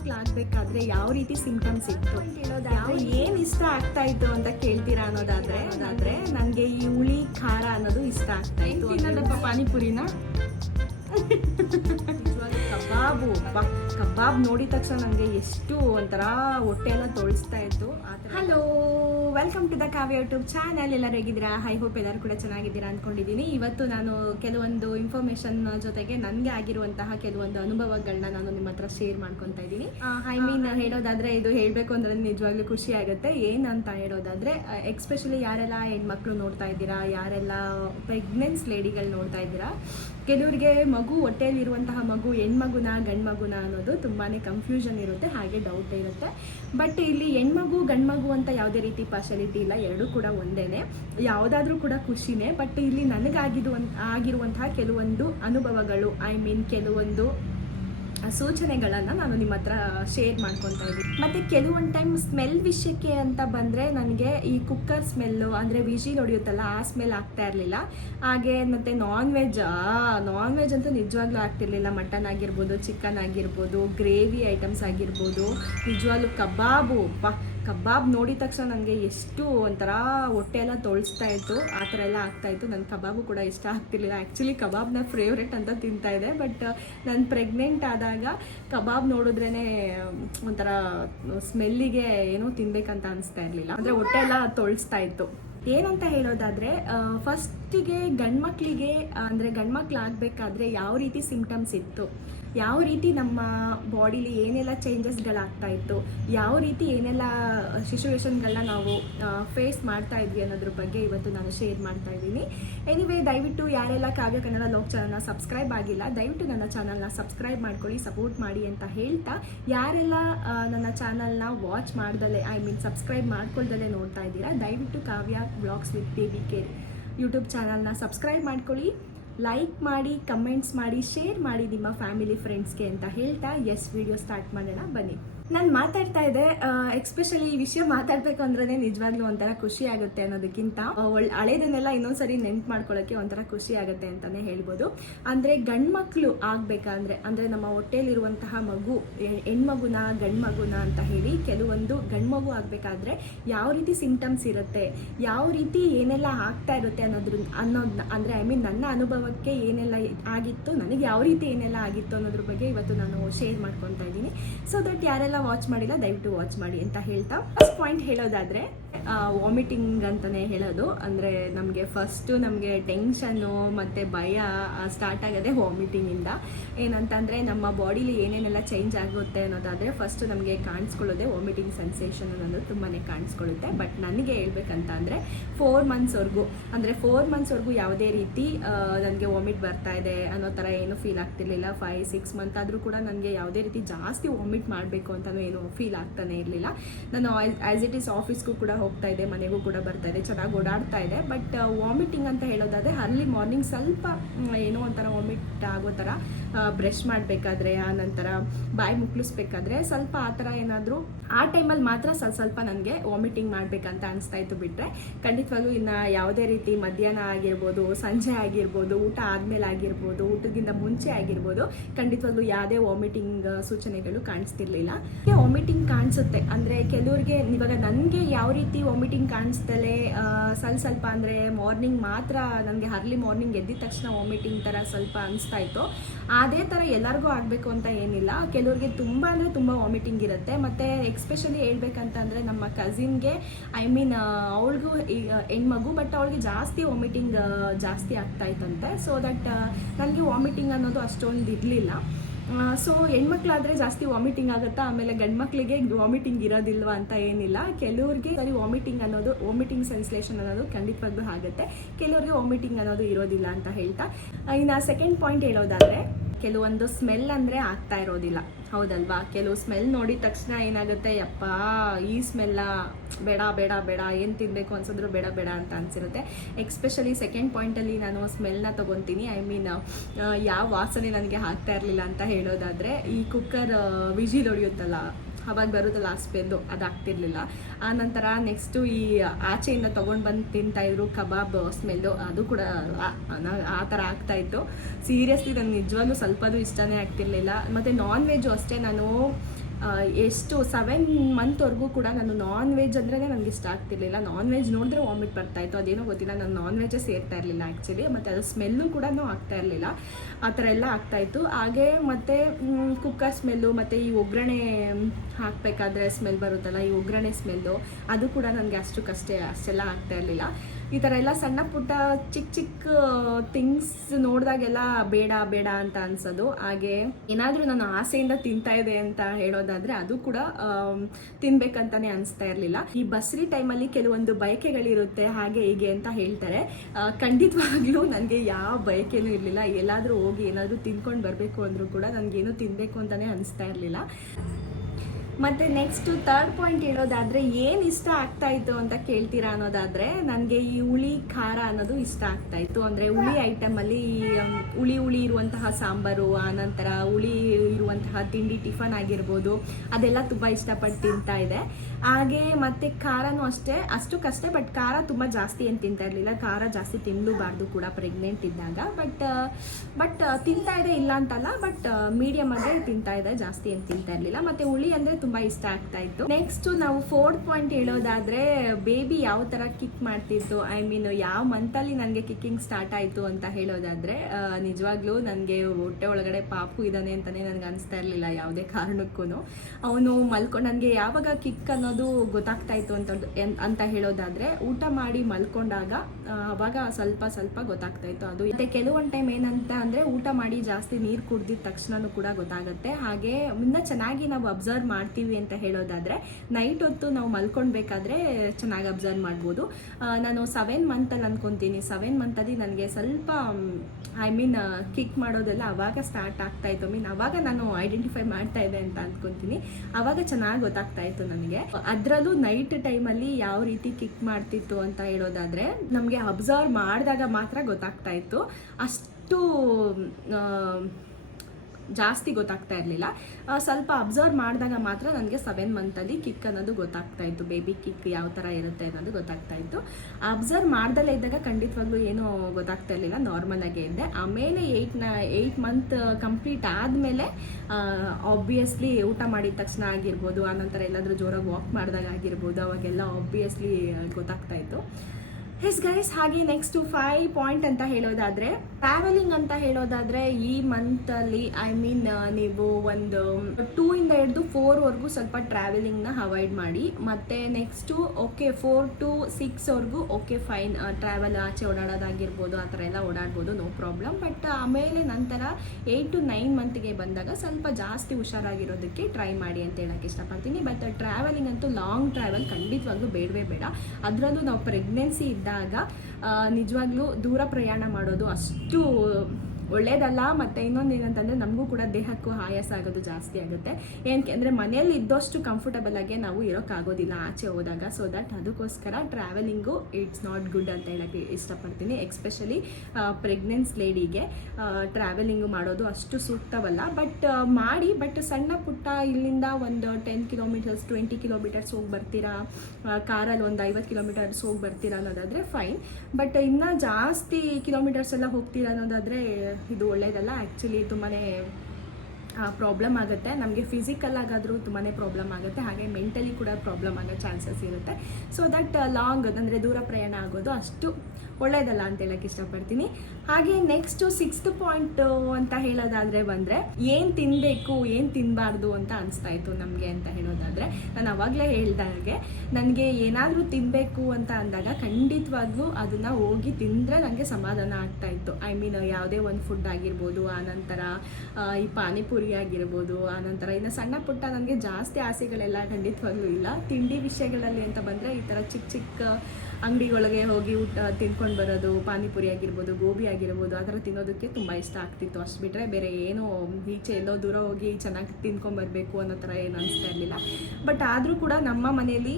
ಗಂಡ್ಮಕ್ಳಾಗಬೇಕಾದ್ರೆ ಯಾವ ರೀತಿ ಸಿಂಪ್ಟಮ್ಸ್ ಇತ್ತು ಹೇಳೋದಾದ್ರೆ ಏನು ಇಷ್ಟ ಆಗ್ತಾ ಇತ್ತು ಅಂತ ಕೇಳ್ತೀರಾ ಅನ್ನೋದಾದ್ರೆ ನನಗೆ ಈ ಹುಳಿ ಖಾರ ಅನ್ನೋದು ಇಷ್ಟ ಆಗ್ತಾ ಇತ್ತು. ತಿನ್ನೋದಪ್ಪ ಪಾನಿಪುರಿನ ಕಬಾಬ್ ನೋಡಿದ ತಕ್ಷಣ ನನಗೆ ಎಷ್ಟು ಒಂಥರ ಹೊಟ್ಟೆ ಎಲ್ಲ ತೊಳಸ್ತಾ ಇತ್ತು. Hello, welcome to the Kavya YouTube channel. ಎಲ್ಲರೂ ಹೇಗಿದ್ದೀರಾ? ಐ ಹೋಪ್ ಎಲ್ಲರೂ ಕೂಡ ಚೆನ್ನಾಗಿದ್ದೀರಾ ಅಂದ್ಕೊಂಡಿದ್ದೀನಿ. ಇವತ್ತು ನಾನು ಕೆಲವೊಂದು ಇನ್ಫಾರ್ಮೇಷನ್ ಜೊತೆಗೆ ನನಗೆ ಆಗಿರುವಂತಹ ಕೆಲವೊಂದು ಅನುಭವಗಳನ್ನ ನಾನು ನಿಮ್ಮ ಹತ್ರ ಶೇರ್ ಮಾಡ್ಕೊತಾ ಇದ್ದೀನಿ. ಐ ಮೀನ್ ಹೇಳೋದಾದ್ರೆ, ಇದು ಹೇಳಬೇಕು ಅಂದ್ರೆ ನಿಜವಾಗ್ಲೂ ಖುಷಿ ಆಗುತ್ತೆ. ಏನಂತ ಹೇಳೋದಾದ್ರೆ, ಎಕ್ಸ್ಪೆಷಲಿ ಯಾರೆಲ್ಲ ಹೆಣ್ಮಕ್ಳು ನೋಡ್ತಾ ಇದ್ದೀರಾ, ಯಾರೆಲ್ಲ ಪ್ರೆಗ್ನೆನ್ಸ್ ಲೇಡಿಗಳು ನೋಡ್ತಾ ಇದ್ದೀರಾ, ಕೆಲವರಿಗೆ ಮಗು ಹೊಟ್ಟೆಯಲ್ಲಿರುವಂತಹ ಮಗು ಹೆಣ್ಮಗುನ ಗಂಡು ಮಗುನ ಅನ್ನೋದು ತುಂಬಾ ಕನ್ಫ್ಯೂಷನ್ ಇರುತ್ತೆ, ಹಾಗೆ ಡೌಟ್ ಇರುತ್ತೆ. ಬಟ್ ಇಲ್ಲಿ ಹೆಣ್ಮಗು ಗಂಡು ಮಗು ಅಂತ ಯಾವುದೇ ರೀತಿ ಪಾರ್ಶಾಲಿಟಿ ಇಲ್ಲ, ಎರಡೂ ಕೂಡ ಒಂದೇನೆ, ಯಾವುದಾದ್ರೂ ಕೂಡ ಖುಷಿನೇ. ಬಟ್ ಇಲ್ಲಿ ಆಗಿರುವಂತಹ ಕೆಲವೊಂದು ಅನುಭವಗಳು, ಐ ಮೀನ್ ಕೆಲವೊಂದು ಸೂಚನೆಗಳನ್ನು ನಾನು ನಿಮ್ಮ ಹತ್ರ ಶೇರ್ ಮಾಡ್ಕೊತಾ ಇದ್ದೀನಿ. ಮತ್ತು ಕೆಲವೊಂದು ಟೈಮ್ ಸ್ಮೆಲ್ ವಿಷಯಕ್ಕೆ ಅಂತ ಬಂದರೆ, ನನಗೆ ಈ ಕುಕ್ಕರ್ ಸ್ಮೆಲ್ಲು ಅಂದರೆ ವಿಜಿಲ್ ಹೊಡೆಯುತ್ತಲ್ಲ, ಆ ಸ್ಮೆಲ್ ಆಗ್ತಾ ಇರಲಿಲ್ಲ. ಹಾಗೆ ಮತ್ತು ನಾನ್ ವೆಜ್ ಅಂತೂ ನಿಜವಾಗ್ಲೂ ಆಗ್ತಿರ್ಲಿಲ್ಲ. ಮಟನ್ ಆಗಿರ್ಬೋದು, ಚಿಕನ್ ಆಗಿರ್ಬೋದು, ಗ್ರೇವಿ ಐಟಮ್ಸ್ ಆಗಿರ್ಬೋದು, ನಿಜವಾಗ್ಲೂ ಕಬಾಬ್ ನೋಡಿದ ತಕ್ಷಣ ನನಗೆ ಎಷ್ಟು ಒಂಥರ ಹೊಟ್ಟೆ ಎಲ್ಲ ತೊಳಸ್ತಾ ಇತ್ತು, ಆ ಥರ ಎಲ್ಲ ಆಗ್ತಾಯಿತ್ತು. ನನ್ನ ಕಬಾಬು ಕೂಡ ಇಷ್ಟ ಆಗ್ತಿರ್ಲಿಲ್ಲ. ಆ್ಯಕ್ಚುಲಿ ಕಬಾಬ್ನ ಫೇವ್ರೆಟ್ ಅಂತ ತಿಂತಾಯಿದ್ದೆ. ಬಟ್ ನಾನು ಪ್ರೆಗ್ನೆಂಟ್ ಆದಾಗ ಕಬಾಬ್ ನೋಡಿದ್ರೇ ಒಂಥರ ಸ್ಮೆಲ್ಲಿಗೆ ಏನೋ ತಿನ್ಬೇಕಂತ ಅನಿಸ್ತಾ ಇರಲಿಲ್ಲ, ಅಂದರೆ ಹೊಟ್ಟೆ ಎಲ್ಲ ತೊಳಸ್ತಾ ಇತ್ತು. ಏನಂತ ಹೇಳೋದಾದರೆ, ಫಸ್ಟಿಗೆ ಗಂಡ್ಮಕ್ಳಿಗೆ ಅಂದರೆ ಗಂಡ್ಮಕ್ಳಾಗಬೇಕಾದ್ರೆ ಯಾವ ರೀತಿ ಸಿಂಪ್ಟಮ್ಸ್ ಇತ್ತು, ಯಾವ ರೀತಿ ನಮ್ಮ ಬಾಡಿಲಿ ಏನೆಲ್ಲ ಚೇಂಜಸ್ಗಳಾಗ್ತಾ ಇತ್ತು, ಯಾವ ರೀತಿ ಏನೆಲ್ಲ ಸಿಚುವೇಶನ್ಗಳನ್ನ ನಾವು ಫೇಸ್ ಮಾಡ್ತಾ ಇದ್ವಿ ಅನ್ನೋದ್ರ ಬಗ್ಗೆ ಇವತ್ತು ನಾನು ಶೇರ್ ಮಾಡ್ತಾ ಇದ್ದೀನಿ. ಎನಿವೇ, ದಯವಿಟ್ಟು ಯಾರೆಲ್ಲ ಕಾವ್ಯ ಕನ್ನಡ ಲೋಕ್ ಚಾನಲ್ನ ಸಬ್ಸ್ಕ್ರೈಬ್ ಆಗಿಲ್ಲ, ದಯವಿಟ್ಟು ನನ್ನ ಚಾನಲ್ನ ಸಬ್ಸ್ಕ್ರೈಬ್ ಮಾಡ್ಕೊಳ್ಳಿ, ಸಪೋರ್ಟ್ ಮಾಡಿ ಅಂತ ಹೇಳ್ತಾ, ಯಾರೆಲ್ಲ ನನ್ನ ಚಾನಲ್ನ ವಾಚ್ ಮಾಡ್ದಲೇ, ಐ ಮೀನ್ ಸಬ್ಸ್ಕ್ರೈಬ್ ಮಾಡ್ಕೊಳ್ದಲೇ ನೋಡ್ತಾ ಇದ್ದೀರಾ, ದಯವಿಟ್ಟು Kavya vlogs with baby care YouTube ಚಾನಲ್ನ ಸಬ್ಸ್ಕ್ರೈಬ್ ಮಾಡ್ಕೊಳ್ಳಿ, ಲೈಕ್ ಮಾಡಿ, ಕಮೆಂಟ್ಸ್ ಮಾಡಿ, ಶೇರ್ ಮಾಡಿ ನಿಮ್ಮ ಫ್ಯಾಮಿಲಿ ಫ್ರೆಂಡ್ಸ್ಗೆ ಅಂತ ಹೇಳ್ತಾ, ವಿಡಿಯೋ ಸ್ಟಾರ್ಟ್ ಮಾಡೋಣ ಬನ್ನಿ. ನಾನು ಮಾತಾಡ್ತಾ ಇದ್ದೆ, ಎಕ್ಸ್ಪೆಷಲಿ ಈ ವಿಷಯ ಮಾತಾಡಬೇಕು ಅಂದ್ರೆ ನಿಜವಾಗ್ಲೂ ಒಂಥರ ಖುಷಿ ಆಗುತ್ತೆ ಅನ್ನೋದಕ್ಕಿಂತ ಹಳೇದನ್ನೆಲ್ಲ ಇನ್ನೊಂದ್ಸರಿ ನೆನ್ಪು ಮಾಡ್ಕೊಳ್ಳೋಕ್ಕೆ ಒಂಥರ ಖುಷಿ ಆಗುತ್ತೆ ಅಂತಲೇ ಹೇಳ್ಬೋದು. ಅಂದರೆ ಗಂಡ್ಮಕ್ಳು ಆಗಬೇಕಂದ್ರೆ, ಅಂದರೆ ನಮ್ಮ ಹೊಟ್ಟೆಯಲ್ಲಿರುವಂತಹ ಮಗು ಹೆಣ್ಮಗುನ ಗಂಡು ಮಗುನ ಅಂತ ಹೇಳಿ, ಕೆಲವೊಂದು ಗಂಡು ಮಗು ಆಗಬೇಕಾದ್ರೆ ಯಾವ ರೀತಿ ಸಿಂಪ್ಟಮ್ಸ್ ಇರುತ್ತೆ, ಯಾವ ರೀತಿ ಏನೆಲ್ಲ ಆಗ್ತಾ ಇರುತ್ತೆ ಅನ್ನೋದನ್ನ ಅಂದರೆ ಐ ಮೀನ್ ನನ್ನ ಅನುಭವಕ್ಕೆ ಏನೆಲ್ಲ ಆಗಿತ್ತು, ನನಗೆ ಯಾವ ರೀತಿ ಏನೆಲ್ಲ ಆಗಿತ್ತು ಅನ್ನೋದ್ರ ಬಗ್ಗೆ ಇವತ್ತು ನಾನು ಶೇರ್ ಮಾಡ್ಕೊತಾ ಇದ್ದೀನಿ. ಸೊ ದಟ್ ಯಾರೆಲ್ಲ ವಾಚ್ ಮಾಡಿಲ್ಲ, ದಯವಿಟ್ಟು ವಾಚ್ ಮಾಡಿ ಅಂತ ಹೇಳ್ತಾ, ಫಸ್ಟ್ ಪಾಯಿಂಟ್ ಹೇಳೋದಾದ್ರೆ ವಾಮಿಟಿಂಗ್ ಅಂತಾನೆ ಹೇಳೋದು. ಅಂದರೆ ನಮಗೆ ಟೆನ್ಷನ್ನು ಮತ್ತು ಭಯ ಸ್ಟಾರ್ಟ್ ಆಗೋದೇ ವಾಮಿಟಿಂಗಿಂದ. ಏನಂತಂದರೆ, ನಮ್ಮ ಬಾಡಿಲಿ ಏನೇನೆಲ್ಲ ಚೇಂಜ್ ಆಗುತ್ತೆ ಅನ್ನೋದಾದರೆ, ಫಸ್ಟು ನಮಗೆ ಕಾಣಿಸ್ಕೊಳ್ಳೋದೆ ವಾಮಿಟಿಂಗ್ ಸೆನ್ಸೇಷನ್ ಅನ್ನೋದು ತುಂಬಾ ಕಾಣಿಸ್ಕೊಳ್ಳುತ್ತೆ. ಬಟ್ ನನಗೆ ಹೇಳ್ಬೇಕಂತ ಅಂದರೆ 4 ಮಂತ್ಸ್ವರೆಗೂ ಯಾವುದೇ ರೀತಿ ನನಗೆ ವಾಮಿಟ್ ಬರ್ತಾ ಇದೆ ಅನ್ನೋ ಥರ ಏನೂ ಫೀಲ್ ಆಗ್ತಿರ್ಲಿಲ್ಲ. 5-6 ಮಂತ್ ಆದರೂ ಕೂಡ ನನಗೆ ಯಾವುದೇ ರೀತಿ ಜಾಸ್ತಿ ವಾಮಿಟ್ ಮಾಡಬೇಕು ಅಂತಲೂ ಏನೂ ಫೀಲ್ ಆಗ್ತಾನೆ ಇರಲಿಲ್ಲ. ನಾನು ಆ್ಯಸ್ ಇಟ್ ಈಸ್ ಆಫೀಸ್ಗೂ ಕೂಡ ಹೋಗ್ತಾ ಇದೆ, ಮನೆಗೂ ಕೂಡ ಬರ್ತಾ ಇದೆ, ಚೆನ್ನಾಗಿ ಓಡಾಡ್ತಾ ಇದೆ. ಬಟ್ ವಾಮಿಟಿಂಗ್ ಅಂತ ಹೇಳೋದಾದರೆ, ಅರ್ಲಿ ಮಾರ್ನಿಂಗ್ ಸ್ವಲ್ಪ ಏನೋ ಒಂಥರ ವಾಮಿಟ್ ಆಗೋ ಥರ, ಬ್ರಷ್ ಮಾಡಬೇಕಾದ್ರೆ, ಆ ನಂತರ ಬಾಯಿ ಮುಕ್ಕಳಿಸ್ಬೇಕಾದ್ರೆ ಸ್ವಲ್ಪ ಆ ಥರ ಏನಾದರೂ ಆ ಟೈಮಲ್ಲಿ ಮಾತ್ರ ಸ್ವಲ್ಪ ನನಗೆ ವಾಮಿಟಿಂಗ್ ಮಾಡಬೇಕಂತ ಅನಿಸ್ತಾ ಇತ್ತು. ಬಿಟ್ಟರೆ ಖಂಡಿತವಾಗ್ಲೂ ಇನ್ನು ಯಾವುದೇ ರೀತಿ ಮಧ್ಯಾಹ್ನ ಆಗಿರ್ಬೋದು, ಸಂಜೆ ಆಗಿರ್ಬೋದು, ಊಟ ಆದಮೇಲೆ ಆಗಿರ್ಬೋದು, ಊಟದಿಂದ ಮುಂಚೆ ಆಗಿರ್ಬೋದು, ಖಂಡಿತವಾಗ್ಲೂ ಯಾವುದೇ ವಾಮಿಟಿಂಗ್ ಸೂಚನೆಗಳು ಕಾಣಿಸ್ತಿರ್ಲಿಲ್ಲ. ವಾಮಿಟಿಂಗ್ ಕಾಣಿಸುತ್ತೆ ಅಂದರೆ ಕೆಲವ್ರಿಗೆ, ಇವಾಗ ನನಗೆ ಯಾವ ರೀತಿ ವಾಮಿಟಿಂಗ್ ಕಾಣಿಸ್ತಲೇ ಸ್ವಲ್ಪ ಅಂದರೆ ಮಾರ್ನಿಂಗ್ ಮಾತ್ರ ನನಗೆ ಅರ್ಲಿ ಮಾರ್ನಿಂಗ್ ಎದ್ದಿದ ತಕ್ಷಣ ವಾಮಿಟಿಂಗ್ ಥರ ಸ್ವಲ್ಪ ಅನಿಸ್ತಾ ಇತ್ತು. ಅದೇ ಥರ ಎಲ್ಲರಿಗೂ ಆಗಬೇಕು ಅಂತ ಏನಿಲ್ಲ, ಕೆಲವ್ರಿಗೆ ತುಂಬ ಅಂದರೆ ತುಂಬ ವಾಮಿಟಿಂಗ್ ಇರುತ್ತೆ. ಮತ್ತು ಎಕ್ಸ್ಪೆಷಲಿ ಹೇಳ್ಬೇಕಂತಂದರೆ, ನಮ್ಮ ಕಸಿನ್ಗೆ, ಐ ಮೀನ್ ಅವಳಿಗೂ ಹೆಣ್ಮಗು, ಬಟ್ ಅವಳಿಗೆ ಜಾಸ್ತಿ ವಾಮಿಟಿಂಗ್ ಜಾಸ್ತಿ ಆಗ್ತಾ ಇತ್ತಂತೆ. ಸೊ ದಟ್ ನನಗೆ ವಾಮಿಟಿಂಗ್ ಅನ್ನೋದು ಅಷ್ಟೊಂದು ಇರಲಿಲ್ಲ. ಸೊ ಹೆಣ್ಮಕ್ಳಾದರೆ ಜಾಸ್ತಿ ವಾಮಿಟಿಂಗ್ ಆಗುತ್ತಾ, ಆಮೇಲೆ ಗಂಡು ಮಕ್ಕಳಿಗೆ ವಾಮಿಟಿಂಗ್ ಇರೋದಿಲ್ವ ಅಂತ ಏನಿಲ್ಲ. ಕೆಲವ್ರಿಗೆ ಸರಿ ವಾಮಿಟಿಂಗ್ ಸೆನ್ಸೇಷನ್ ಅನ್ನೋದು ಖಂಡಿತವಾಗ್ಲೂ ಆಗುತ್ತೆ, ಕೆಲವ್ರಿಗೆ ವಾಮಿಟಿಂಗ್ ಅನ್ನೋದು ಇರೋದಿಲ್ಲ ಅಂತ ಹೇಳ್ತಾ, ಇನ್ನು ಸೆಕೆಂಡ್ ಪಾಯಿಂಟ್ ಹೇಳೋದಾದರೆ, ಕೆಲವೊಂದು ಸ್ಮೆಲ್ ಅಂದರೆ ಆಗ್ತಾ ಇರೋದಿಲ್ಲ, ಹೌದಲ್ವಾ? ಕೆಲವು ಸ್ಮೆಲ್ ನೋಡಿದ ತಕ್ಷಣ ಏನಾಗುತ್ತೆ, ಯಪ್ಪ ಈ ಸ್ಮೆಲ್ಲ ಬೇಡ ಏನು ತಿನ್ನಬೇಕು ಅನ್ಸಿದ್ರು ಬೇಡ ಅಂತ ಅನಿಸಿರುತ್ತೆ. ಎಕ್ಸ್ಪೆಷಲಿ ಸೆಕೆಂಡ್ ಪಾಯಿಂಟಲ್ಲಿ ನಾನು ಸ್ಮೆಲ್ನ ತೊಗೊತೀನಿ. ಐ ಮೀನ್ ಯಾವ ವಾಸನೆ ನನಗೆ ಆಗ್ತಾ ಇರಲಿಲ್ಲ ಅಂತ ಹೇಳೋದಾದರೆ, ಈ ಕುಕ್ಕರ್ ವಿಜಿಲ್ ಹೊಡೆಯುತ್ತಲ್ಲ, ಅವಾಗ ಬರುತ್ತಲ್ಲ ಆ ಸ್ಮೆಲ್ಲು, ಅದಾಗ್ತಿರ್ಲಿಲ್ಲ. ಆ ನಂತರ ನೆಕ್ಸ್ಟು ಈ ಆಚೆಯಿಂದ ತೊಗೊಂಡು ಬಂದು ತಿಂತಾಯಿದ್ರು ಕಬಾಬ್ ಸ್ಮೆಲ್ಲು, ಅದು ಕೂಡ ಆ ಥರ ಆಗ್ತಾಯಿತ್ತು. ಸೀರಿಯಸ್ಲಿ ನನಗೆ ನಿಜವಾಗ್ಲೂ ಸ್ವಲ್ಪದು ಇಷ್ಟನೇ ಆಗ್ತಿರ್ಲಿಲ್ಲ. ಮತ್ತು ನಾನ್ ವೆಜ್ಜು ಅಷ್ಟೇ, ನಾನು ಎಷ್ಟು 7 ಮಂತ್ವರೆಗೂ ಕೂಡ ನಾನು ನಾನ್ ವೆಜ್ ಅಂದ್ರೆ ನನಗೆ ಇಷ್ಟ ಆಗ್ತಿರ್ಲಿಲ್ಲ. ನಾನ್ ವೆಜ್ ನೋಡಿದ್ರೆ ವಾಮಿಟ್ ಬರ್ತಾಯಿತ್ತು, ಅದೇನೋ ಗೊತ್ತಿಲ್ಲ, ನಾನು ನಾನ್ ವೆಜ್ಜೇ ಸೇರ್ತಾ ಇರಲಿಲ್ಲ ಆ್ಯಕ್ಚುಲಿ. ಮತ್ತು ಅದು ಸ್ಮೆಲ್ಲು ಕೂಡ ಆಗ್ತಾ ಇರಲಿಲ್ಲ, ಆ ಥರ ಎಲ್ಲ ಆಗ್ತಾಯಿತ್ತು. ಹಾಗೆ ಮತ್ತು ಕುಕ್ಕರ್ ಸ್ಮೆಲ್ಲು ಮತ್ತು ಈ ಒಗ್ಗರಣೆ ಹಾಕಬೇಕಾದ್ರೆ ಸ್ಮೆಲ್ ಬರುತ್ತಲ್ಲ, ಈ ಒಗ್ಗರಣೆ ಸ್ಮೆಲ್ಲು, ಅದು ಕೂಡ ನನಗೆ ಅಷ್ಟೆಲ್ಲ ಆಗ್ತಾ ಇರಲಿಲ್ಲ. ಈ ಥರ ಎಲ್ಲ ಸಣ್ಣ ಪುಟ್ಟ ಚಿಕ್ಕ ಥಿಂಗ್ಸ್ ನೋಡಿದಾಗೆಲ್ಲ ಬೇಡ ಬೇಡ ಅಂತ ಅನ್ಸೋದು. ಹಾಗೆ ಏನಾದರೂ ನಾನು ಆಸೆಯಿಂದ ತಿಂತಾ ಇದೆ ಅಂತ ಹೇಳೋದಾದರೆ ಅದು ಕೂಡ ತಿನ್ಬೇಕಂತಾನೆ ಅನಿಸ್ತಾ ಇರಲಿಲ್ಲ. ಈ ಬಸ್ರಿ ಟೈಮಲ್ಲಿ ಕೆಲವೊಂದು ಬಯಕೆಗಳಿರುತ್ತೆ, ಹಾಗೆ ಹೀಗೆ ಅಂತ ಹೇಳ್ತಾರೆ. ಖಂಡಿತವಾಗ್ಲೂ ನನಗೆ ಯಾವ ಬಯಕೆನೂ ಇರಲಿಲ್ಲ. ಎಲ್ಲಾದರೂ ಹೋಗಿ ಏನಾದರೂ ತಿನ್ಕೊಂಡು ಬರಬೇಕು ಅಂದರೂ ಕೂಡ ನನಗೇನು ತಿನ್ನಬೇಕು ಅಂತಲೇ ಅನಿಸ್ತಾ ಇರಲಿಲ್ಲ. ಮತ್ತು ನೆಕ್ಸ್ಟು ಥರ್ಡ್ ಪಾಯಿಂಟ್ ಹೇಳೋದಾದರೆ ಏನು ಇಷ್ಟ ಆಗ್ತಾಯಿತ್ತು ಅಂತ ಕೇಳ್ತೀರಾ ಅನ್ನೋದಾದರೆ, ನನಗೆ ಈ ಹುಳಿ ಖಾರ ಅನ್ನೋದು ಇಷ್ಟ ಆಗ್ತಾಯಿತ್ತು. ಅಂದರೆ ಹುಳಿ ಐಟಮಲ್ಲಿ ಹುಳಿ ಇರುವಂತಹ ಸಾಂಬಾರು, ಆನಂತರ ಹುಳಿ ಇರುವಂತಹ ತಿಂಡಿ ಟಿಫನ್ ಆಗಿರ್ಬೋದು, ಅದೆಲ್ಲ ತುಂಬ ಇಷ್ಟಪಟ್ಟು ತಿಂತಾ ಇದೆ. ಹಾಗೆ ಮತ್ತು ಖಾರನೂ ಅಷ್ಟಕ್ಕಷ್ಟೇ, ಬಟ್ ಖಾರ ತುಂಬ ಜಾಸ್ತಿ ಏನು ತಿಂತಾ ಇರಲಿಲ್ಲ. ಖಾರ ಜಾಸ್ತಿ ತಿನ್ನಲೂಬಾರ್ದು ಕೂಡ ಪ್ರೆಗ್ನೆಂಟ್ ಇದ್ದಾಗ. ಬಟ್ ತಿಂತಾ ಇದೆ ಇಲ್ಲ ಅಂತಲ್ಲ, ಬಟ್ ಮೀಡಿಯಮ್ ಆಗೇ ತಿಂತಾ ಇದೆ, ಜಾಸ್ತಿ ಏನು ತಿಂತಾ ಇರಲಿಲ್ಲ. ಮತ್ತು ಹುಳಿ ಅಂದರೆ ತುಂಬ ಇಷ್ಟ ಆಗ್ತಾ ಇತ್ತು. ನೆಕ್ಸ್ಟ್ ನಾವು 4th ಪಾಯಿಂಟ್ ಹೇಳೋದಾದ್ರೆ, ಬೇಬಿ ಯಾವ ತರ ಕಿಕ್ ಮಾಡ್ತಿತ್ತು, ಯಾವ ಮಂತಲ್ಲಿ ನನಗೆ ಕಿಕ್ಕಿಂಗ್ ಸ್ಟಾರ್ಟ್ ಆಯಿತು ಅಂತ ಹೇಳೋದಾದ್ರೆ, ನಿಜವಾಗ್ಲೂ ನನಗೆ ಹೊಟ್ಟೆ ಒಳಗಡೆ ಪಾಪು ಇದ್ದಾನೆ ಅಂತಲೇ ನನಗೆ ಅನಿಸ್ತಾ ಇರಲಿಲ್ಲ ಯಾವುದೇ ಕಾರಣಕ್ಕೂ. ಅವನು ನನಗೆ ಯಾವಾಗ ಕಿಕ್ ಅನ್ನೋದು ಗೊತ್ತಾಗ್ತಾ ಇತ್ತು ಅಂತ ಹೇಳೋದಾದ್ರೆ, ಊಟ ಮಾಡಿ ಮಲ್ಕೊಂಡಾಗ ಅವಾಗ ಸ್ವಲ್ಪ ಗೊತ್ತಾಗ್ತಾ ಇತ್ತು ಅದು. ಮತ್ತೆ ಕೆಲವೊಂದು ಟೈಮ್ ಏನಂತ ಅಂದರೆ, ಊಟ ಮಾಡಿ ಜಾಸ್ತಿ ನೀರು ಕುಡ್ದಿದ ತಕ್ಷಣನೂ ಕೂಡ ಗೊತ್ತಾಗುತ್ತೆ. ಹಾಗೆ ಇನ್ನೂ ಚೆನ್ನಾಗಿ ನಾವು ಅಬ್ಸರ್ವ್ ಮಾಡ್ತೀವಿ ಅಂತ ಹೇಳೋದಾದರೆ, ನೈಟ್ ಹೊತ್ತು ನಾವು ಮಲ್ಕೊಳ್ಬೇಕಾದ್ರೆ ಚೆನ್ನಾಗಿ ಅಬ್ಸರ್ವ್ ಮಾಡ್ಬೋದು. ನಾನು 7 ಮಂತಲ್ಲಿ ಅನ್ಕೊತೀನಿ, 7 ಮಂತಲ್ಲಿ ನನಗೆ ಸ್ವಲ್ಪ ಕಿಕ್ ಮಾಡೋದೆಲ್ಲ ಅವಾಗ ಸ್ಟಾರ್ಟ್ ಆಗ್ತಾ ಇತ್ತು. ಅವಾಗ ನಾನು ಐಡೆಂಟಿಫೈ ಮಾಡ್ತಾ ಇದ್ದೆ ಅಂತ ಅಂದ್ಕೊತೀನಿ. ಅವಾಗ ಚೆನ್ನಾಗಿ ಗೊತ್ತಾಗ್ತಾ ಇತ್ತು ನನಗೆ. ಅದರಲ್ಲೂ ನೈಟ್ ಟೈಮಲ್ಲಿ ಯಾವ ರೀತಿ ಕಿಕ್ ಮಾಡ್ತಿತ್ತು ಅಂತ ಹೇಳೋದಾದರೆ, ನಮಗೆ ಅಬ್ಸರ್ವ್ ಮಾಡಿದಾಗ ಮಾತ್ರ ಗೊತ್ತಾಗ್ತಾ ಇತ್ತು. ಅಷ್ಟು ಜಾಸ್ತಿ ಗೊತ್ತಾಗ್ತಾ ಇರಲಿಲ್ಲ. ಸ್ವಲ್ಪ ಅಬ್ಸರ್ವ್ ಮಾಡಿದಾಗ ಮಾತ್ರ ನನಗೆ 7 ಮಂತಲ್ಲಿ ಕಿಕ್ ಅನ್ನೋದು ಗೊತ್ತಾಗ್ತಾ ಇತ್ತು. ಬೇಬಿ ಕಿಕ್ ಯಾವ ಥರ ಇರುತ್ತೆ ಅನ್ನೋದು ಗೊತ್ತಾಗ್ತಾ ಇತ್ತು. ಅಬ್ಸರ್ವ್ ಮಾಡ್ದಲ್ಲೇ ಇದ್ದಾಗ ಖಂಡಿತವಾಗ್ಲೂ ಏನೂ ಗೊತ್ತಾಗ್ತಾ ಇರಲಿಲ್ಲ, ನಾರ್ಮಲ್ ಆಗೇ ಇದ್ದೆ. ಆಮೇಲೆ 8 ಮಂತ್ ಕಂಪ್ಲೀಟ್ ಆದಮೇಲೆ ಆಬ್ವಿಯಸ್ಲಿ ಊಟ ಮಾಡಿದ ತಕ್ಷಣ ಆಗಿರ್ಬೋದು, ಆನಂತರ ಎಲ್ಲಾದರೂ ಜೋರಾಗಿ ವಾಕ್ ಮಾಡಿದಾಗ ಆಗಿರ್ಬೋದು, ಅವಾಗೆಲ್ಲ ಆಬ್ವಿಯಸ್ಲಿ ಗೊತ್ತಾಗ್ತಾ ಇತ್ತು. ಎಸ್ ಗೈಸ್, ಹಾಗೆ ನೆಕ್ಸ್ಟ್ 5 ಪಾಯಿಂಟ್ ಅಂತ ಹೇಳೋದಾದರೆ, ಟ್ರಾವೆಲಿಂಗ್ ಅಂತ ಹೇಳೋದಾದರೆ, ಈ ಮಂತಲ್ಲಿ ನೀವು ಒಂದು 2 ಇಂದ ಹಿಡಿದು 4ವರೆಗೂ ಸ್ವಲ್ಪ ಟ್ರಾವೆಲಿಂಗ್ನ ಅವಾಯ್ಡ್ ಮಾಡಿ. ಮತ್ತು ನೆಕ್ಸ್ಟು 4 to 6ವರೆಗೂ ಫೈನ್, ಟ್ರಾವೆಲ್ ಆಚೆ ಓಡಾಡೋದಾಗಿರ್ಬೋದು, ಆ ಥರ ಎಲ್ಲ ಓಡಾಡ್ಬೋದು, ನೋ ಪ್ರಾಬ್ಲಮ್. ಬಟ್ ಆಮೇಲೆ ನಂತರ 8 to 9 ಮಂತ್ಗೆ ಬಂದಾಗ ಸ್ವಲ್ಪ ಜಾಸ್ತಿ ಹುಷಾರಾಗಿರೋದಕ್ಕೆ ಟ್ರೈ ಮಾಡಿ ಅಂತ ಹೇಳೋಕ್ಕೆ ಇಷ್ಟಪಡ್ತೀನಿ. ಬಟ್ ಟ್ರಾವೆಲಿಂಗ್ ಅಂತೂ ಲಾಂಗ್ ಟ್ರಾವೆಲ್ ಖಂಡಿತವಾಗ್ಲೂ ಬೇಡವೇ ಬೇಡ. ಅದರಲ್ಲೂ ನಾವು ಪ್ರೆಗ್ನೆನ್ಸಿ ಇದ್ದಾಗ ನಿಜವಾಗ್ಲೂ ದೂರ ಪ್ರಯಾಣ ಮಾಡೋದು ಅಷ್ಟು ಒಳ್ಳೇದಲ್ಲ. ಮತ್ತು ಇನ್ನೊಂದು ಏನಂತಂದರೆ, ನಮಗೂ ಕೂಡ ದೇಹಕ್ಕೂ ಆಯಾಸ ಆಗೋದು ಜಾಸ್ತಿ ಆಗುತ್ತೆ. ಏನಕ್ಕೆ ಅಂದರೆ, ಮನೆಯಲ್ಲಿ ಇದ್ದಷ್ಟು ಕಂಫರ್ಟಬಲ್ ಆಗಿ ನಾವು ಇರೋಕ್ಕಾಗೋದಿಲ್ಲ ಆಚೆ ಹೋದಾಗ. ಸೊ ದಟ್ ಅದಕ್ಕೋಸ್ಕರ ಟ್ರಾವೆಲಿಂಗು ಇಟ್ಸ್ ನಾಟ್ ಗುಡ್ ಅಂತ ಹೇಳೋಕ್ಕೆ ಇಷ್ಟಪಡ್ತೀನಿ. ಎಕ್ಸ್ಪೆಷಲಿ ಪ್ರೆಗ್ನೆನ್ಸ್ ಲೇಡಿಗೆ ಟ್ರಾವೆಲಿಂಗು ಮಾಡೋದು ಅಷ್ಟು ಸೂಕ್ತವಲ್ಲ. ಬಟ್ ಸಣ್ಣ ಪುಟ್ಟ ಇಲ್ಲಿಂದ ಒಂದು 10 ಕಿಲೋಮೀಟರ್ಸ್ 20 ಕಿಲೋಮೀಟರ್ಸ್ ಹೋಗಿ ಬರ್ತೀರಾ, ಕಾರಲ್ಲಿ ಒಂದು 50 ಕಿಲೋಮೀಟರ್ಸ್ ಹೋಗಿ ಬರ್ತೀರಾ ಅನ್ನೋದಾದರೆ ಫೈನ್. ಬಟ್ ಇನ್ನೂ ಜಾಸ್ತಿ ಕಿಲೋಮೀಟರ್ಸ್ ಎಲ್ಲ ಹೋಗ್ತೀರಾ ಅನ್ನೋದಾದರೆ ಇದು ಒಳ್ಳೆಯದಲ್ಲ. ಆ್ಯಕ್ಚುಲಿ ತುಂಬಾ ಪ್ರಾಬ್ಲಮ್ ಆಗುತ್ತೆ ನಮಗೆ. ಫಿಸಿಕಲ್ ಆಗಾದರೂ ತುಂಬಾ ಪ್ರಾಬ್ಲಮ್ ಆಗುತ್ತೆ, ಹಾಗೆ ಮೆಂಟಲಿ ಕೂಡ ಪ್ರಾಬ್ಲಮ್ ಆಗೋ ಚಾನ್ಸಸ್ ಇರುತ್ತೆ. ಸೊ ದಟ್ ಲಾಂಗ್ ಅಂದರೆ ದೂರ ಪ್ರಯಾಣ ಆಗೋದು ಅಷ್ಟು ಒಳ್ಳೆಯದಲ್ಲ ಅಂತ ಹೇಳೋಕ್ಕೆ ಇಷ್ಟಪಡ್ತೀನಿ. ಹಾಗೆ ನೆಕ್ಸ್ಟು 6th ಪಾಯಿಂಟ್ ಅಂತ ಹೇಳೋದಾದರೆ ಬಂದರೆ, ಏನು ತಿನ್ನಬೇಕು ಏನು ತಿನ್ನಬಾರ್ದು ಅಂತ ಅನಿಸ್ತಾ ಇತ್ತು ನಮಗೆ ಅಂತ ಹೇಳೋದಾದರೆ, ನಾನು ಆವಾಗಲೇ ಹೇಳ್ದಾಗೆ ನನಗೆ ಏನಾದರೂ ತಿನ್ನಬೇಕು ಅಂತ ಅಂದಾಗ ಖಂಡಿತವಾಗ್ಲೂ ಅದನ್ನು ಹೋಗಿ ತಿಂದರೆ ನನಗೆ ಸಮಾಧಾನ ಆಗ್ತಾಯಿತ್ತು. ಯಾವುದೇ ಒಂದು ಫುಡ್ ಆಗಿರ್ಬೋದು, ಆನಂತರ ಈ ಪಾನಿಪುರಿ ಆಗಿರ್ಬೋದು, ಆನಂತರ ಇನ್ನು ಸಣ್ಣ ಪುಟ್ಟ ನನಗೆ ಜಾಸ್ತಿ ಆಸೆಗಳೆಲ್ಲ ಖಂಡಿತವಾಗ್ಲೂ ಇಲ್ಲ. ತಿಂಡಿ ವಿಷಯಗಳಲ್ಲಿ ಅಂತ ಬಂದರೆ ಈ ಥರ ಚಿಕ್ಕ ಅಂಗಡಿಗಳಿಗೆ ಹೋಗಿ ತಿನ್ಕೊಂಡು ಬರೋದು, ಪಾನಿಪುರಿ ಆಗಿರ್ಬೋದು, ಗೋಬಿ ಆಗಿರ್ಬೋದು, ಆ ಥರ ತಿನ್ನೋದಕ್ಕೆ ತುಂಬ ಇಷ್ಟ ಆಗ್ತಿತ್ತು. ಅಷ್ಟು ಬಿಟ್ಟರೆ ಬೇರೆ ಏನೂ ಈಚೆ ಎಲ್ಲೋ ದೂರ ಹೋಗಿ ಚೆನ್ನಾಗಿ ತಿನ್ಕೊಂಬರ್ಬೇಕು ಅನ್ನೋ ಥರ ಏನು ಅನಿಸ್ತಾ ಇರಲಿಲ್ಲ. ಬಟ್ ಆದರೂ ಕೂಡ ನಮ್ಮ ಮನೆಯಲ್ಲಿ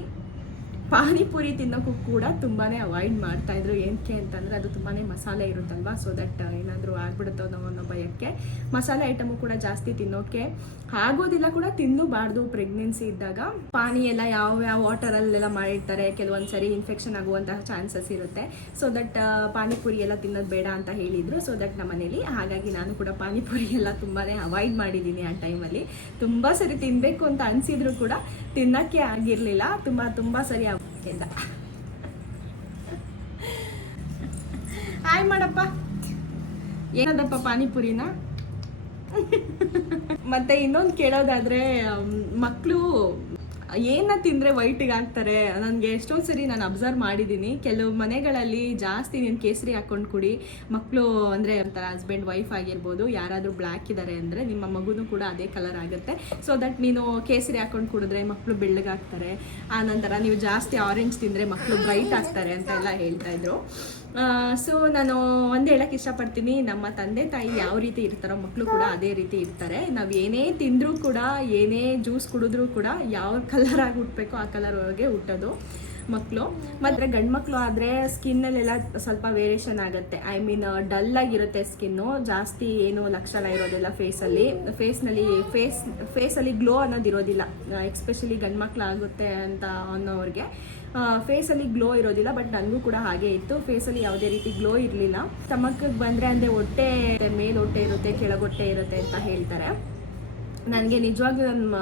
ಪಾನಿಪುರಿ ತಿನ್ನೋಕ್ಕೂ ಕೂಡ ತುಂಬಾ ಅವಾಯ್ಡ್ ಮಾಡ್ತಾಯಿದ್ರು. ಏನಕ್ಕೆ ಅಂತಂದರೆ ಅದು ತುಂಬಾ ಮಸಾಲೆ ಇರುತ್ತಲ್ವ, ಸೊ ದಟ್ ಏನಾದರೂ ಆಗ್ಬಿಡುತ್ತೋ ಅನ್ನೋ ಭಯಕ್ಕೆ ಮಸಾಲೆ ಐಟಮು ಕೂಡ ಜಾಸ್ತಿ ತಿನ್ನೋಕ್ಕೆ ಆಗೋದಿಲ್ಲ, ಕೂಡ ತಿನ್ನಬಾರ್ದು ಪ್ರೆಗ್ನೆನ್ಸಿ ಇದ್ದಾಗ. ಪಾನಿ ಎಲ್ಲ ಯಾವ ವಾಟರಲ್ಲೆಲ್ಲ ಮಾಡಿರ್ತಾರೆ, ಕೆಲವೊಂದು ಸರಿ ಇನ್ಫೆಕ್ಷನ್ ಆಗುವಂತಹ ಚಾನ್ಸಸ್ ಇರುತ್ತೆ. ಸೊ ದಟ್ ಪಾನಿಪುರಿ ಎಲ್ಲ ತಿನ್ನೋದು ಬೇಡ ಅಂತ ಹೇಳಿದರು. ಸೊ ದಟ್ ನಮ್ಮ ಮನೇಲಿ, ಹಾಗಾಗಿ ನಾನು ಕೂಡ ಪಾನಿಪುರಿ ಎಲ್ಲ ತುಂಬಾ ಅವಾಯ್ಡ್ ಮಾಡಿದ್ದೀನಿ ಆ ಟೈಮಲ್ಲಿ. ತುಂಬ ಸರಿ ತಿನ್ನಬೇಕು ಅಂತ ಅನಿಸಿದ್ರು ಕೂಡ ತಿನ್ನೋಕ್ಕೆ ಆಗಿರಲಿಲ್ಲ. ತುಂಬ ಸರಿ ಆಗಿಲ್ಲ. ಹಾಯ್ ಮಾಡಪ್ಪ, ಏನದಪ್ಪ ಪಾನಿಪುರಿನ. ಮತ್ತೆ ಇನ್ನೊಂದು ಕೇಳೋದಾದ್ರೆ, ಮಕ್ಕಳು ಏನ ತಿಂದರೆ ವೈಟಿಗೆ ಆಗ್ತಾರೆ. ನನಗೆ ಎಷ್ಟೊಂದು ಸರಿ ನಾನು ಅಬ್ಸರ್ವ್ ಮಾಡಿದ್ದೀನಿ, ಕೆಲವು ಮನೆಗಳಲ್ಲಿ ಜಾಸ್ತಿ ನೀನು ಕೇಸರಿ ಹಾಕ್ಕೊಂಡು ಕುಡಿ, ಮಕ್ಕಳು ಅಂದರೆ ಒಂಥರ ಹಸ್ಬೆಂಡ್ ವೈಫ್ ಆಗಿರ್ಬೋದು, ಯಾರಾದರೂ ಬ್ಲ್ಯಾಕ್ ಇದ್ದಾರೆ ಅಂದರೆ ನಿಮ್ಮ ಮಗುನೂ ಕೂಡ ಅದೇ ಕಲರ್ ಆಗುತ್ತೆ. ಸೊ ದಟ್ ನೀನು ಕೇಸರಿ ಹಾಕ್ಕೊಂಡು ಕುಡಿದ್ರೆ ಮಕ್ಕಳು ಬೆಳ್ಳಗಾಗ್ತಾರೆ, ಆನಂತರ ನೀವು ಜಾಸ್ತಿ ಆರೆಂಜ್ ತಿಂದರೆ ಮಕ್ಕಳು ಬ್ರೈಟ್ ಆಗ್ತಾರೆ ಅಂತ ಎಲ್ಲ ಹೇಳ್ತಾಯಿದ್ರು. ಸೊ ನಾನು ಒಂದು ಹೇಳಕ್ಕೆ ಇಷ್ಟಪಡ್ತೀನಿ, ನಮ್ಮ ತಂದೆ ತಾಯಿ ಯಾವ ರೀತಿ ಇರ್ತಾರೋ ಮಕ್ಕಳು ಕೂಡ ಅದೇ ರೀತಿ ಇರ್ತಾರೆ. ನಾವು ಏನೇ ತಿಂದರೂ ಕೂಡ, ಏನೇ ಜ್ಯೂಸ್ ಕುಡಿದ್ರೂ ಕೂಡ ಯಾವ ಕಲರ್ ಆಗಿ ಹುಟ್ಟಬೇಕೋ ಆ ಕಲರ್ ಒಳಗೆ ಹುಟ್ಟೋದು ಮಕ್ಕಳು. ಮತ್ತು ಗಂಡು ಮಕ್ಕಳು ಆದರೆ ಸ್ಕಿನ್ನಲ್ಲೆಲ್ಲ ಸ್ವಲ್ಪ ವೇರಿಯೇಷನ್ ಆಗುತ್ತೆ. ಐ ಮೀನ್ ಡಲ್ ಆಗಿರುತ್ತೆ ಸ್ಕಿನ್ನು, ಜಾಸ್ತಿ ಏನು ಲಕ್ಷಣ ಇರೋದಿಲ್ಲ ಫೇಸಲ್ಲಿ ಗ್ಲೋ ಅನ್ನೋದಿರೋದಿಲ್ಲ. ಎಕ್ಸ್ಪೆಷಲಿ ಗಂಡು ಮಕ್ಕಳು ಆಗುತ್ತೆ ಅಂತ ಅನ್ನೋರಿಗೆ ಫೇಸಲ್ಲಿ ಗ್ಲೋ ಇರೋದಿಲ್ಲ. ಬಟ್ ನನಗೂ ಕೂಡ ಹಾಗೆ ಇತ್ತು, ಫೇಸಲ್ಲಿ ಯಾವುದೇ ರೀತಿ ಗ್ಲೋ ಇರಲಿಲ್ಲ. ಸ್ಟಮಕ್ಗೆ ಬಂದರೆ ಅಂದರೆ ಹೊಟ್ಟೆ ಮೇಲ್ ಹೊಟ್ಟೆ ಇರುತ್ತೆ, ಕೆಳಗೊಟ್ಟೆ ಇರುತ್ತೆ ಅಂತ ಹೇಳ್ತಾರೆ. ನನಗೆ ನಿಜವಾಗ್ಲೂ ನನ್ನ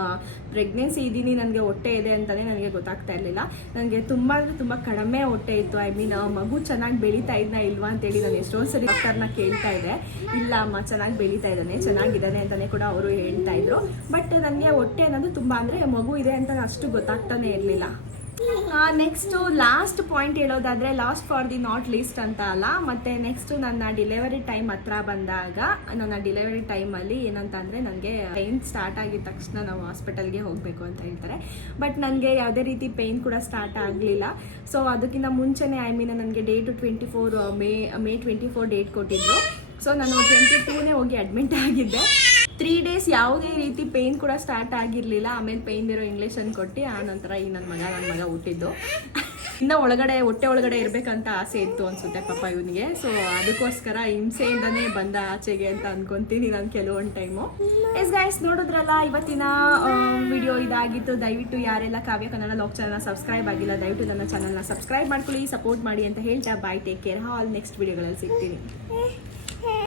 ಪ್ರೆಗ್ನೆನ್ಸಿ ಇದ್ದೀನಿ, ನನಗೆ ಹೊಟ್ಟೆ ಇದೆ ಅಂತಲೇ ನನಗೆ ಗೊತ್ತಾಗ್ತಾ ಇರಲಿಲ್ಲ. ನನಗೆ ತುಂಬ ಅಂದರೆ ತುಂಬ ಕಡಿಮೆ ಹೊಟ್ಟೆ ಇತ್ತು. ಐ ಮೀನ್ ಮಗು ಚೆನ್ನಾಗಿ ಬೆಳೀತಾ ಇದ್ನಾ ಇಲ್ವಾ ಅಂತೇಳಿ ನಾನು ಎಷ್ಟೊಂದು ಸರಿ ಡಾಕ್ಟರ್ನ ಕೇಳ್ತಾ ಇದ್ದೆ. ಇಲ್ಲ ಅಮ್ಮ ಚೆನ್ನಾಗಿ ಬೆಳೀತಾ ಇದ್ದಾನೆ, ಚೆನ್ನಾಗಿದ್ದಾನೆ ಅಂತಲೇ ಕೂಡ ಅವರು ಹೇಳ್ತಾ ಇದ್ರು. ಬಟ್ ನನಗೆ ಹೊಟ್ಟೆ ಅನ್ನೋದು ತುಂಬ ಅಂದರೆ ಮಗು ಇದೆ ಅಂತ ಅಷ್ಟು ಗೊತ್ತಾಗ್ತಾನೆ ಇರಲಿಲ್ಲ. ನೆಕ್ಸ್ಟು ಲಾಸ್ಟ್ ಪಾಯಿಂಟ್ ಹೇಳೋದಾದರೆ, last for the not least ಅಂತ ಅಲ್ಲ, ಮತ್ತು ನೆಕ್ಸ್ಟು ನನ್ನ ಡಿಲಿವರಿ ಟೈಮ್ ಹತ್ರ ಬಂದಾಗ, ನನ್ನ ಡಿಲಿವರಿ ಟೈಮಲ್ಲಿ ಏನಂತ ಅಂದರೆ, ನನಗೆ ಪೇಯ್ನ್ ಸ್ಟಾರ್ಟ್ ಆಗಿದ ತಕ್ಷಣ ನಾವು ಹಾಸ್ಪಿಟಲ್ಗೆ ಹೋಗಬೇಕು ಅಂತ ಹೇಳ್ತಾರೆ. ಬಟ್ ನನಗೆ ಯಾವುದೇ ರೀತಿ ಪೇಯ್ನ್ ಕೂಡ ಸ್ಟಾರ್ಟ್ ಆಗಲಿಲ್ಲ. ಸೊ ಅದಕ್ಕಿಂತ ಮುಂಚೆನೇ, ಐ ಮೀನ್ ನನಗೆ ಡೇಟು 24 ಮೇ 24 ಡೇಟ್ ಕೊಟ್ಟಿದ್ರು. ಸೊ ನಾನು 22ನೇ ಹೋಗಿ ಅಡ್ಮಿಟ್ ಆಗಿದ್ದೆ. 3 ಡೇಸ್ ಯಾವುದೇ ರೀತಿ ಪೇಯ್ನ್ ಕೂಡ ಸ್ಟಾರ್ಟ್ ಆಗಿರಲಿಲ್ಲ. ಆಮೇಲೆ ಪೇಯ್ನ್ ಇರೋ ಇಂಗ್ಲೇಷನ್ ಕೊಟ್ಟು ಆನಂತರ ಈ ನನ್ನ ಮಗ ಹುಟ್ಟಿದ್ದು. ಇನ್ನು ಹೊಟ್ಟೆ ಒಳಗಡೆ ಇರಬೇಕಂತ ಆಸೆ ಇತ್ತು ಅನಿಸುತ್ತೆ ಪಾಪ ಇವನಿಗೆ. ಸೊ ಅದಕ್ಕೋಸ್ಕರ ಹಿಂಸೆಯಿಂದನೇ ಬಂದ ಆಚೆಗೆ ಅಂತ ಅನ್ಕೊತೀನಿ ನಾನು ಕೆಲವೊಂದು ಟೈಮು. ಎಸ್ ಗೈಸ್, ನೋಡಿದ್ರಲ್ಲ ಇವತ್ತಿನ ವಿಡಿಯೋ ಇದಾಗಿತ್ತು. ದಯವಿಟ್ಟು ಯಾರೆಲ್ಲ ಕಾವ್ಯ ಕನ್ನಡ ಲಾಗ್ ಚಾನಲ್ನ ಸಬ್ಸ್ಕ್ರೈಬ್ ಆಗಿಲ್ಲ, ದಯವಿಟ್ಟು ನನ್ನ ಚಾನಲ್ನ ಸಬ್ಸ್ಕ್ರೈಬ್ ಮಾಡ್ಕೊಳ್ಳಿ, ಸಪೋರ್ಟ್ ಮಾಡಿ ಅಂತ ಹೇಳ್ತಾ ಬಾಯ್, ಟೇಕ್ ಕೇರ್, ಆಲ್ ನೆಕ್ಸ್ಟ್ ವಿಡಿಯೋಗಳಲ್ಲಿ ಸಿಗ್ತೀನಿ.